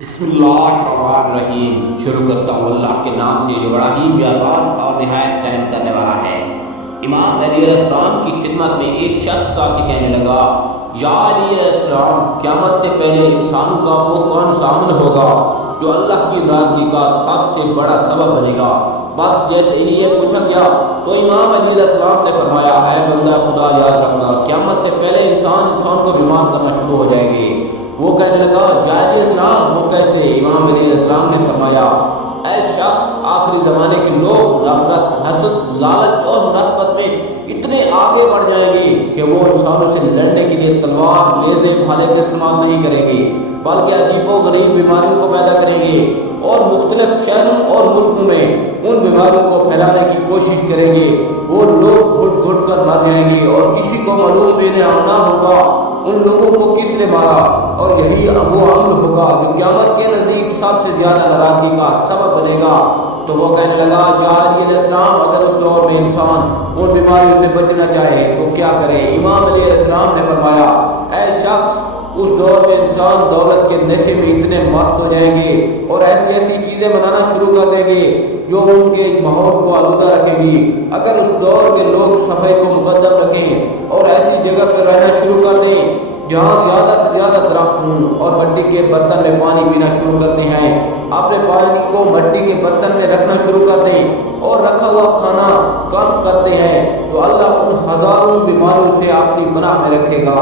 بسم اللہ الرحمن الرحیم، شروع کرتا ہوں اللہ کے نام سے جو بڑا ہی مہربان اور نہایت رحم کرنے والا ہے۔ امام علی علیہ السلام کی خدمت میں ایک شخص آ کے کہنے لگا، یا علی علیہ السلام، قیامت سے پہلے انسانوں کا وہ کون سا عمل ہوگا جو اللہ کی ناراضگی کا سب سے بڑا سبب بنے گا؟ بس جیسے ہی یہ پوچھا گیا تو امام علی علیہ السلام نے فرمایا، اے بندہ خدا، یاد رکھنا قیامت سے پہلے انسان کو بیمار کرنا شروع ہو جائیں گے۔ وہ کہنے لگا، یا علیہ السلام، وہ کیسے؟ امام علیہ السلام نے فرمایا، اے شخص، آخری زمانے کے لوگ نفرت، حسد، لالچ اور منافقت میں اتنے آگے بڑھ جائیں گے کہ وہ انسانوں سے لڑنے کے لیے تلوار، نیزے، بھالے کا استعمال نہیں کریں گے، بلکہ عجیب و غریب بیماریوں کو پیدا کریں گے اور مختلف شہروں اور ملکوں میں ان بیماریوں کو پھیلانے کی کوشش کریں گے۔ وہ لوگ گھٹ گھٹ کر مر جائیں گے اور کسی کو معلوم بھی نہ ہوگا ان لوگوں کو کس نے مارا، اور یہی وہ عمل ہوگا جو قیامت کے نزدیک سب سے زیادہ ناراضگی کا سبب بنے گا۔ تو وہ کہنے لگا، یا علیہ السلام، اگر اس دور میں انسان ان بیماریوں سے بچنا چاہے تو کیا کرے؟ امام علیہ السلام نے فرمایا، اے شخص، اس دور میں انسان دولت کے نشے میں اتنے مست ہو جائیں گے اور ایسی ایسی چیزیں بنانا شروع کر دیں گے جو ان کے ماحول کو آلودہ رکھیں گی۔ اگر اس دور کے لوگ صفائی کو مقدم رکھیں اور ایسی جگہ پر رہنا شروع کر دیں جہاں زیادہ سے زیادہ درخت ہوں اور مٹی کے برتن میں پانی پینا شروع کرتے ہیں، اپنے پانی کو مٹی کے برتن میں رکھنا شروع کر دیں اور رکھا ہوا کھانا کم کرتے ہیں، تو اللہ ان ہزاروں بیماریوں سے اپنی پناہ میں رکھے گا۔